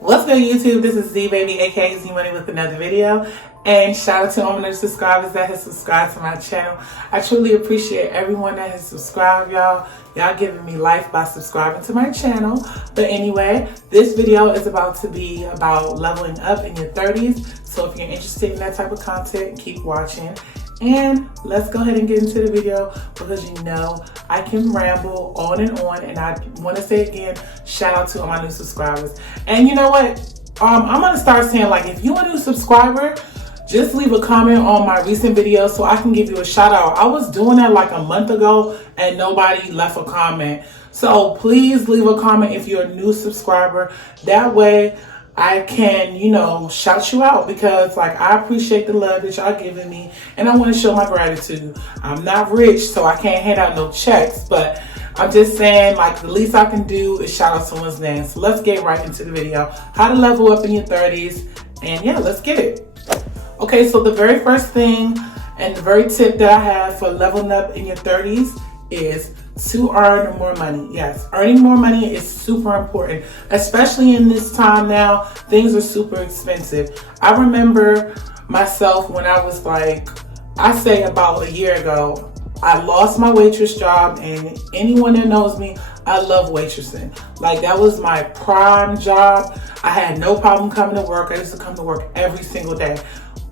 What's good, YouTube? This is Z Baby, aka Z Money, with another video. And shout out to all my new subscribers that has subscribed to my channel. I truly appreciate everyone that has subscribed, y'all. Y'all giving me life by subscribing to my channel. But anyway, this video is about to be about leveling up in your 30s. So if you're interested in that type of content, keep watching. And let's go ahead and get into the video, because you know I can ramble on. And I want to say again, shout out to all my new subscribers. And you know what? I'm going to start saying, like, if you're a new subscriber, just leave a comment on my recent video so I can give you a shout out. I was doing that like a month ago and nobody left a comment. So please leave a comment if you're a new subscriber. That way I can, shout you out, because like I appreciate the love that y'all giving me and I want to show my gratitude. I'm not rich, so I can't hand out no checks, but I'm just saying, like, the least I can do is shout out someone's name. So let's get right into the video. How to level up in your 30s. And yeah, let's get it. Okay, so the very first thing and the very tip that I have for leveling up in your 30s is to earn more money. Yes, earning more money is super important, especially in this time now. Things are super expensive. I remember myself when I was like, I say about a year ago, I lost my waitress job, and anyone that knows me, I love waitressing. Like, that was my prime job. I had no problem coming to work. I used to come to work every single day.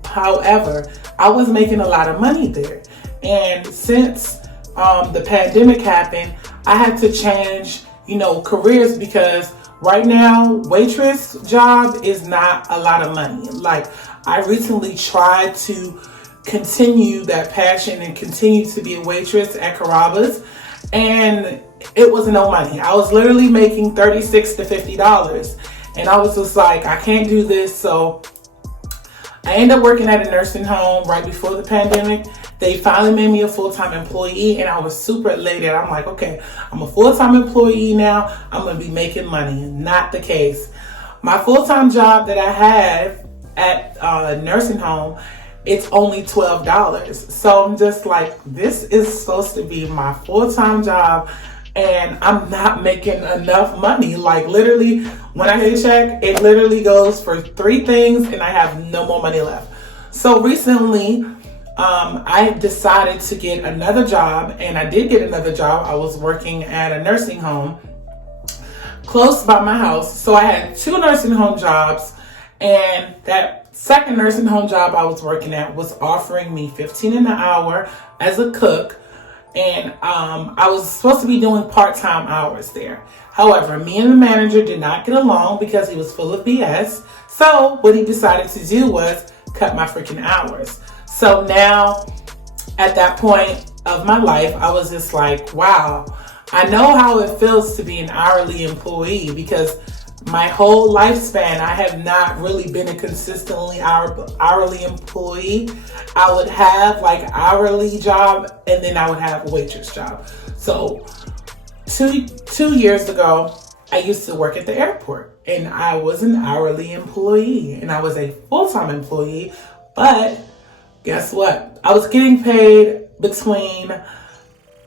However, I was making a lot of money there. And since the pandemic happened, I had to change, careers, because right now, waitress job is not a lot of money. Like, I recently tried to continue that passion and continue to be a waitress at Carrabba's, and it was no money. I was literally making $36 to $50, and I was just like, I can't do this. So I ended up working at a nursing home right before the pandemic. They finally made me a full-time employee, and I was super elated. I'm like, okay, I'm a full-time employee now. I'm going to be making money. Not the case. My full-time job that I have at a nursing home, it's only $12. So I'm just like, this is supposed to be my full-time job, and I'm not making enough money. Like, literally, when I get a check, it literally goes for 3 things, and I have no more money left. So recently, I decided to get another job, and I did get another job. I was working at a nursing home close by my house. So I had 2 nursing home jobs, and that second nursing home job I was working at was offering me $15 an hour as a cook. And I was supposed to be doing part-time hours there. However, me and the manager did not get along because he was full of BS. So what he decided to do was cut my freaking hours. So now, at that point of my life, I was just like, wow, I know how it feels to be an hourly employee, because my whole lifespan, I have not really been a consistently hourly employee. I would have like hourly job, and then I would have a waitress job. So two years ago, I used to work at the airport, and I was an hourly employee, and I was a full-time employee. But guess what? I was getting paid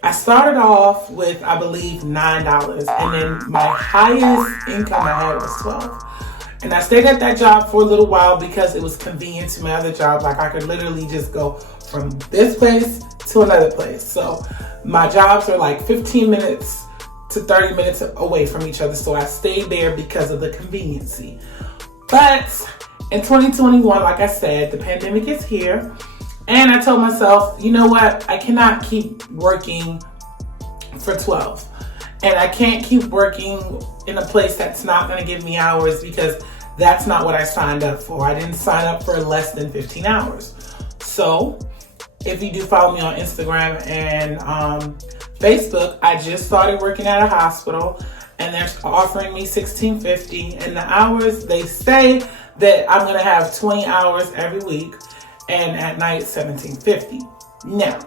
I started off with, I believe, $9, and then my highest income I had was $12. And I stayed at that job for a little while because it was convenient to my other job. Like, I could literally just go from this place to another place. So my jobs are like 15 minutes to 30 minutes away from each other. So I stayed there because of the conveniency. But in 2021, like I said, the pandemic is here. And I told myself, you know what? I cannot keep working for 12. And I can't keep working in a place that's not going to give me hours, because that's not what I signed up for. I didn't sign up for less than 15 hours. So if you do follow me on Instagram and Facebook, I just started working at a hospital, and they're offering me $16.50. And the hours, they say that I'm going to have 20 hours every week. And at night, $17.50. Now,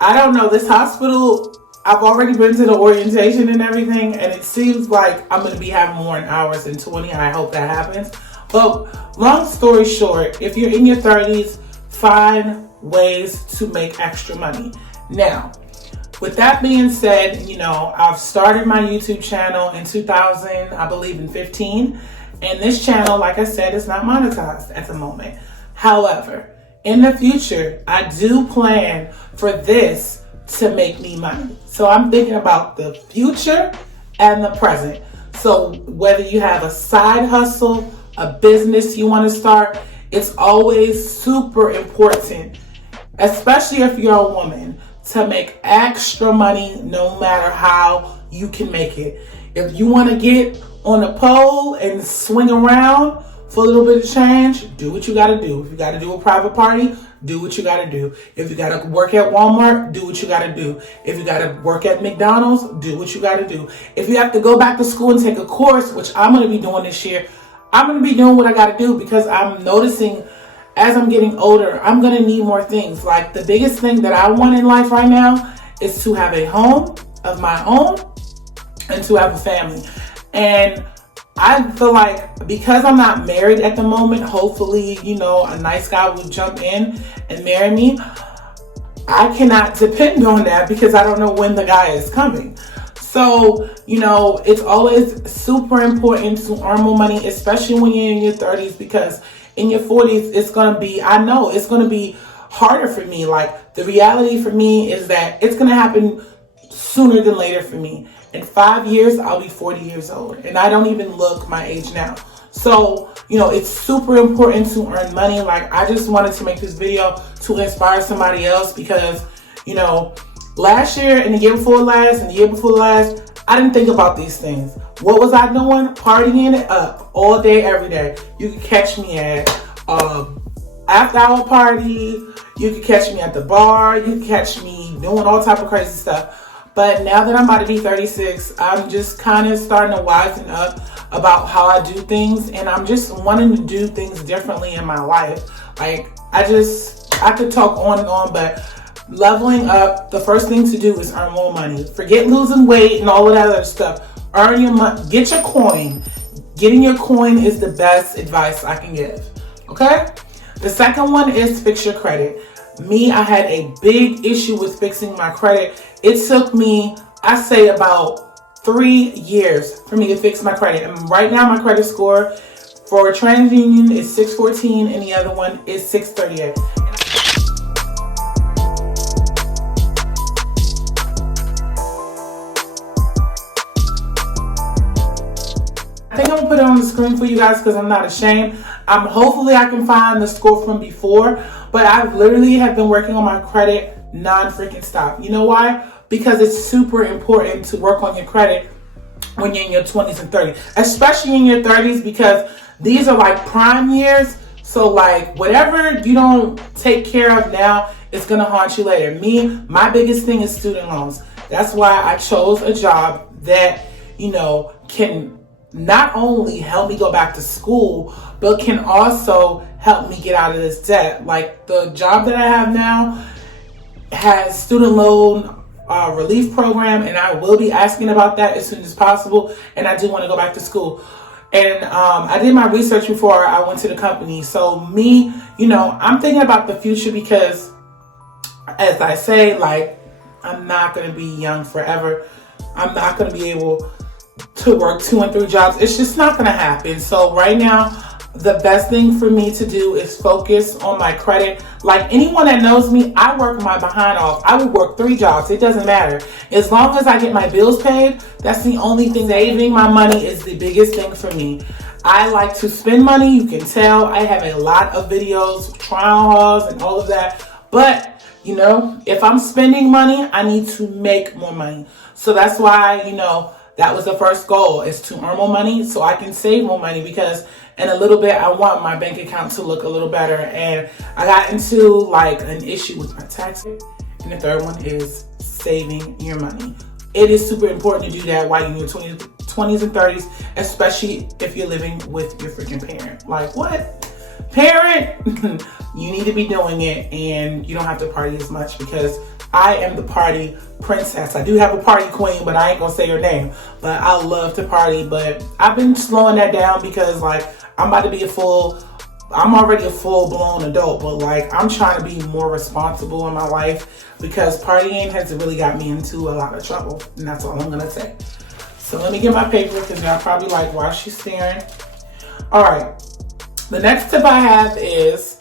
I don't know, this hospital, I've already been to the orientation and everything, and it seems like I'm going to be having more in hours than 20. I hope that happens. But long story short, if you're in your 30s, find ways to make extra money. Now, with that being said, I've started my YouTube channel in 2000, I believe in 15. And this channel, like I said, is not monetized at the moment. However, in the future, I do plan for this to make me money. So I'm thinking about the future and the present. So whether you have a side hustle, a business you want to start, it's always super important, especially if you're a woman, to make extra money no matter how you can make it. If you want to get on a pole and swing around for a little bit of change, do what you got to do. If you got to do a private party, do what you got to do. If you got to work at Walmart, do what you got to do. If you got to work at McDonald's, do what you got to do. If you have to go back to school and take a course, which I'm going to be doing this year, I'm going to be doing what I got to do, because I'm noticing as I'm getting older, I'm going to need more things. Like, the biggest thing that I want in life right now is to have a home of my own and to have a family. And I feel like because I'm not married at the moment, hopefully, a nice guy will jump in and marry me. I cannot depend on that because I don't know when the guy is coming. So, it's always super important to earn more money, especially when you're in your 30s, because in your 40s, it's going to be harder for me. Like, the reality for me is that it's going to happen sooner than later for me. In 5 years, I'll be 40 years old, and I don't even look my age now. So, it's super important to earn money. Like, I just wanted to make this video to inspire somebody else, because, last year and the year before last and the year before last, I didn't think about these things. What was I doing? Partying it up all day, every day. You could catch me at after hour parties. You could catch me at the bar. You could catch me doing all type of crazy stuff. But now that I'm about to be 36, I'm just kind of starting to wisen up about how I do things. And I'm just wanting to do things differently in my life. Like, I could talk on and on, but leveling up, the first thing to do is earn more money. Forget losing weight and all of that other stuff. Earn your money. Get your coin. Getting your coin is the best advice I can give. Okay? The second one is fix your credit. I had a big issue with fixing my credit. It took me, I say, about 3 years for me to fix my credit. And right now, my credit score for a TransUnion is 614 and the other one is 638. I think I'm gonna put it on the screen for you guys because I'm not ashamed. Hopefully I can find the score from before, but I've literally have been working on my credit non-freaking stop. You know why? Because it's super important to work on your credit when you're in your 20s and 30s, especially in your 30s, because these are like prime years. So like, whatever you don't take care of now, it's gonna haunt you later. My biggest thing is student loans. That's why I chose a job that, can not only help me go back to school, but can also help me get out of this debt. Like, the job that I have now has student loan relief program, and I will be asking about that as soon as possible. And I do want to go back to school. And I did my research before I went to the company. So I'm thinking about the future, because as I say, like, I'm not going to be young forever. I'm not going to be able to work 2 and 3 jobs. It's just not going to happen. So right now, the best thing for me to do is focus on my credit. Like, anyone that knows me, I work my behind off. I would work 3 jobs. It doesn't matter. As long as I get my bills paid, that's the only thing. Saving my money is the biggest thing for me. I like to spend money. You can tell I have a lot of videos, trial hauls, and all of that. But, if I'm spending money, I need to make more money. So that's why, that was the first goal, is to earn more money so I can save more money, because in a little bit I want my bank account to look a little better. And I got into like an issue with my taxes. And the third one is saving your money. It is super important to do that while you're in your 20s and 30s, especially if you're living with your freaking parent. Like, what? Parent? You need to be doing it, and you don't have to party as much, because I am the party princess. I do have a party queen, but I ain't gonna say her name. But I love to party, but I've been slowing that down because, like, I'm about to be a full I'm already a full-blown adult, but like I'm trying to be more responsible in my life because partying has really got me into a lot of trouble, and that's all I'm gonna say. So let me get my paper because y'all probably like, why is she staring? All right, the next tip I have is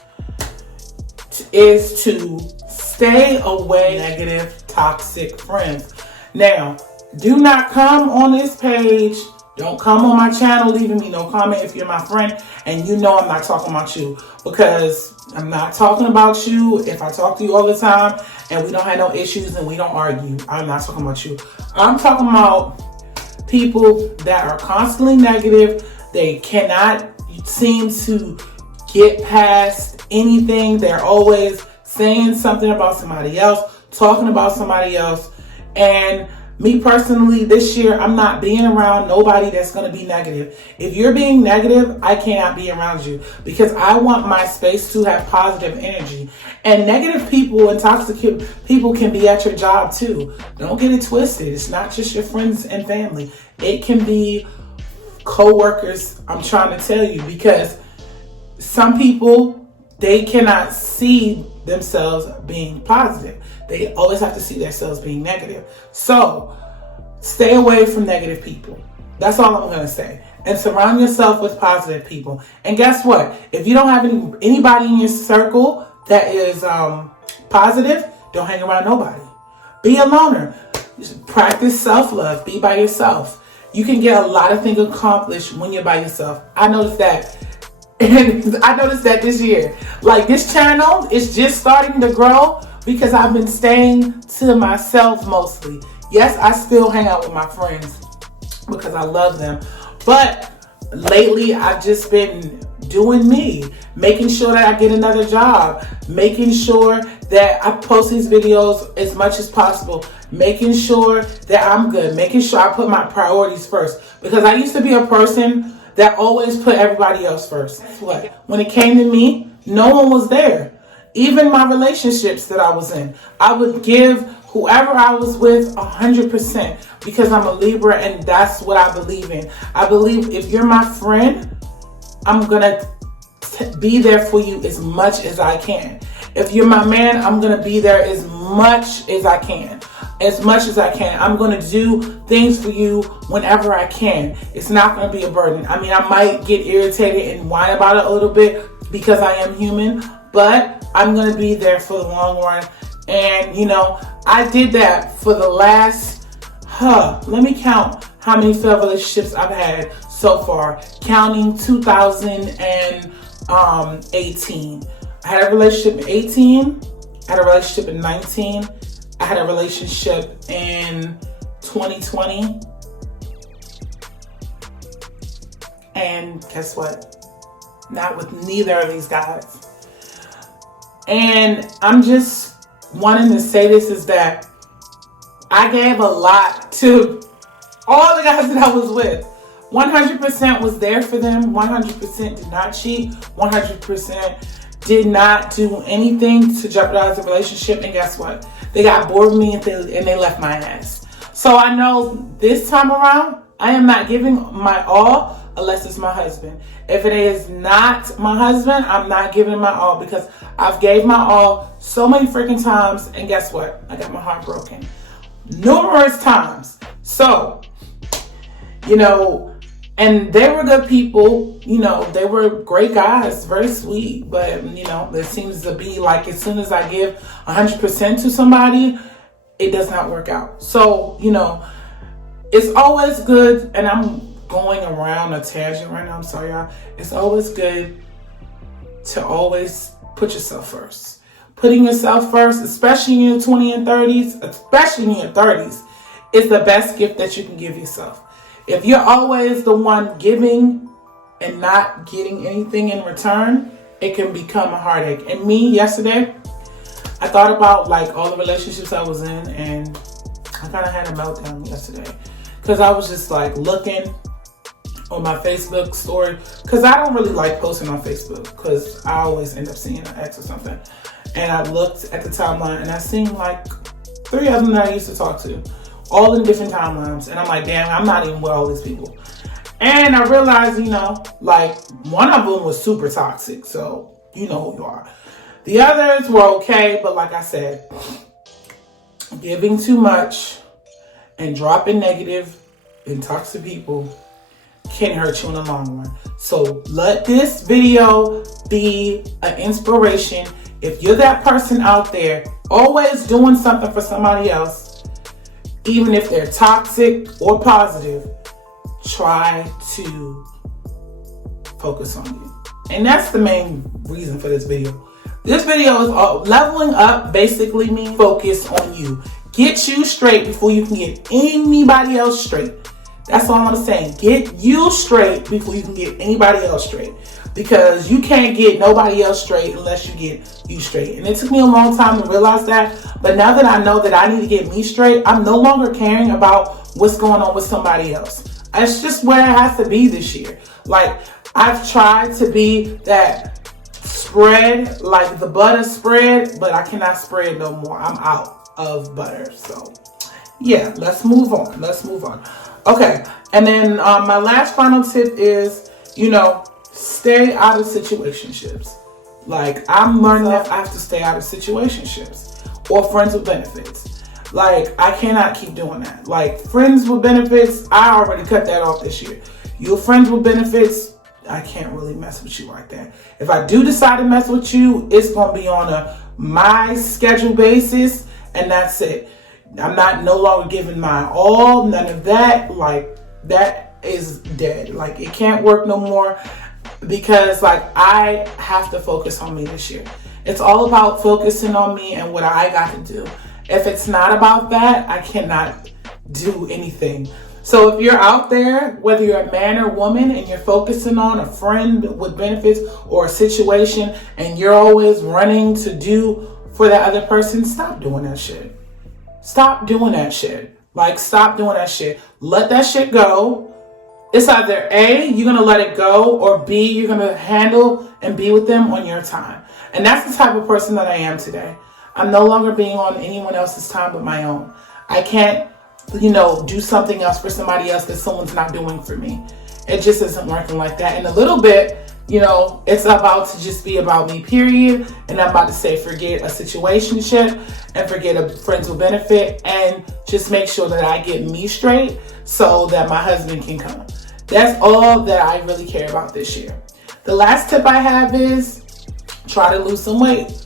to stay away from negative, toxic friends. Now, do not come on this page. Don't come on my channel leaving me no comment if you're my friend and you know I'm not talking about you, because I'm not talking about you. If I talk to you all the time and we don't have no issues and we don't argue, I'm not talking about you. I'm talking about people that are constantly negative. They cannot seem to get past anything. They're always saying something about somebody else, talking about somebody else. And me personally, this year, I'm not being around nobody that's going to be negative. If you're being negative, I cannot be around you because I want my space to have positive energy. And negative people and toxic people can be at your job too. Don't get it twisted. It's not just your friends and family. It can be co-workers, I'm trying to tell you, because some people, they cannot see themselves being positive. They always have to see themselves being negative. So stay away from negative people. That's all I'm going to say. And surround yourself with positive people. And guess what? If you don't have anybody in your circle that is positive, don't hang around nobody. Be a loner. Practice self-love. Be by yourself. You can get a lot of things accomplished when you're by yourself. I noticed that. And I noticed that this year. Like, this channel is just starting to grow because I've been staying to myself mostly. Yes, I still hang out with my friends because I love them. But lately, I've just been doing me, making sure that I get another job, making sure that I post these videos as much as possible, making sure that I'm good, making sure I put my priorities first. Because I used to be a person that always put everybody else first. What? When it came to me, no one was there. Even my relationships that I was in, I would give whoever I was with 100% because I'm a Libra and that's what I believe in. I believe if you're my friend, I'm gonna be there for you as much as I can. If you're my man, I'm gonna be there as much as I can. As much as I can. I'm going to do things for you whenever I can. It's not going to be a burden. I mean, I might get irritated and whine about it a little bit because I am human, but I'm going to be there for the long run. And, you know, I did that for the last, let me count how many failed relationships I've had so far, counting 2018. I had a relationship in 18. I had a relationship in 19. I had a relationship in 2020. And guess what? Not with neither of these guys. And I'm just wanting to say this is that I gave a lot to all the guys that I was with. 100% was there for them. 100% did not cheat. 100% did not do anything to jeopardize the relationship. And guess what? They got bored with me and they left my ass. So I know this time around, I am not giving my all unless it's my husband. If it is not my husband, I'm not giving my all because I've gave my all so many freaking times. And guess what? I got my heart broken numerous times. So, you know, and they were good people, you know, they were great guys, very sweet, but, you know, there seems to be like as soon as I give 100% to somebody, it does not work out. So, you know, it's always good, and I'm going around a tangent right now, I'm sorry, y'all. It's always good to always put yourself first. Putting yourself first, especially in your 20s and 30s, is the best gift that you can give yourself. If you're always the one giving and not getting anything in return, it can become a heartache. And me, yesterday, I thought about like all the relationships I was in, and I kind of had a meltdown yesterday because I was just like looking on my Facebook story, because I don't really like posting on Facebook because I always end up seeing an ex or something. And I looked at the timeline and I seen like 3 of them that I used to talk to, all in different timelines. And I'm like, damn, I'm not even with all these people. And I realized, like one of them was super toxic. So you know who you are. The others were okay. But like I said, giving too much and dropping negative and toxic people can hurt you in the long run. So let this video be an inspiration. If you're that person out there always doing something for somebody else, even if they're toxic or positive, try to focus on you. And that's the main reason for this video. This video is leveling up basically means focus on you. Get you straight before you can get anybody else straight. That's all I'm saying. Get you straight before you can get anybody else straight. Because you can't get nobody else straight unless you get you straight. And it took me a long time to realize that. But now that I know that I need to get me straight, I'm no longer caring about what's going on with somebody else. That's just where it has to be this year. Like, I've tried to be that spread, like the butter spread, but I cannot spread no more. I'm out of butter. So, yeah, let's move on. Okay, and then my last final tip is, stay out of situationships. Like, I'm learning that I have to stay out of situationships or friends with benefits. Like, I cannot keep doing that. Like, friends with benefits, I already cut that off this year. You're friends with benefits, I can't really mess with you like that. If I do decide to mess with you, it's going to be on a my schedule basis, and that's it. I'm not no longer giving my all, none of that. Like, that is dead. Like, it can't work no more because, like, I have to focus on me this year. It's all about focusing on me and what I got to do. If it's not about that, I cannot do anything. So if you're out there, whether you're a man or woman, and you're focusing on a friend with benefits or a situation, and you're always running to do for that other person, stop doing that shit. Stop doing that shit. Like, stop doing that shit. Let that shit go. It's either A, you're going to let it go, or B, you're going to handle and be with them on your time. And that's the type of person that I am today. I'm no longer being on anyone else's time but my own. I can't, do something else for somebody else that someone's not doing for me. It just isn't working like that. And a little bit, it's about to just be about me, period. And I'm about to say, forget a situationship and forget a friends with benefit, and just make sure that I get me straight so that my husband can come. That's all that I really care about this year. The last tip I have is try to lose some weight.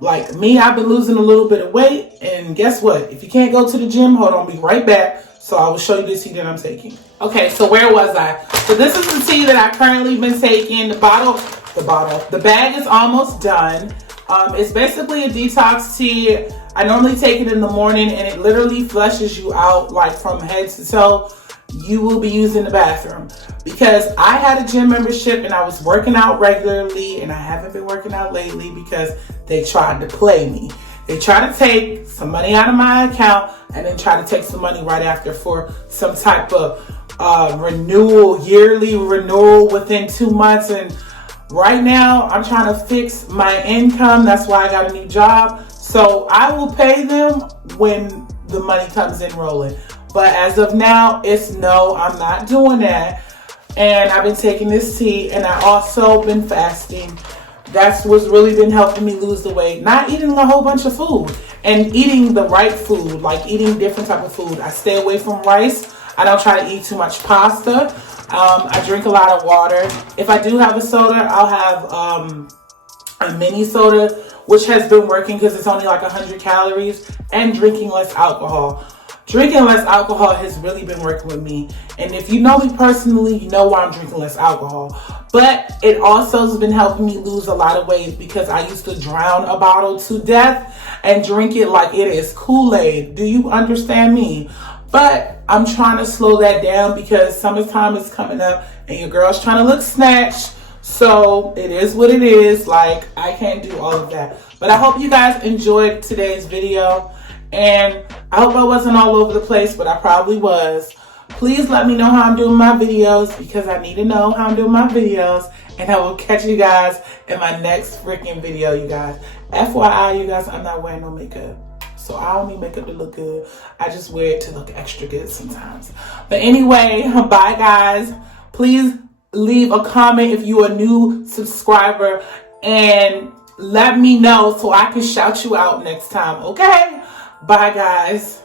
Like me, I've been losing a little bit of weight, and guess what? If you can't go to the gym, hold on, be right back. So I will show you this tea that I'm taking. Okay, so where was I? So this is the tea that I currently been taking. The bag is almost done. It's basically a detox tea. I normally take it in the morning, and it literally flushes you out like from head to toe. You will be using the bathroom. Because I had a gym membership and I was working out regularly, and I haven't been working out lately because they tried to play me. They try to take some money out of my account and then try to take some money right after for some type of yearly renewal within 2 months. And right now I'm trying to fix my income. That's why I got a new job. So I will pay them when the money comes in rolling. But as of now, it's no, I'm not doing that. And I've been taking this tea, and I also been fasting. That's what's really been helping me lose the weight. Not eating a whole bunch of food, and eating the right food, like eating different type of food. I stay away from rice. I don't try to eat too much pasta. I drink a lot of water. If I do have a soda, I'll have a mini soda, which has been working because it's only like 100 calories, and drinking less alcohol. Drinking less alcohol has really been working with me. And if you know me personally, you know why I'm drinking less alcohol. But it also has been helping me lose a lot of weight because I used to drown a bottle to death and drink it like it is Kool-Aid. Do you understand me? But I'm trying to slow that down because summertime is coming up and your girl's trying to look snatched. So it is what it is. Like, I can't do all of that. But I hope you guys enjoyed today's video. And I hope I wasn't all over the place, but I probably was. Please let me know how I'm doing my videos because I need to know how I'm doing my videos. And I will catch you guys in my next freaking video, you guys. FYI, you guys, I'm not wearing no makeup. So I don't need makeup to look good. I just wear it to look extra good sometimes. But anyway, bye guys. Please leave a comment if you're a new subscriber and let me know so I can shout you out next time, okay? Bye, guys.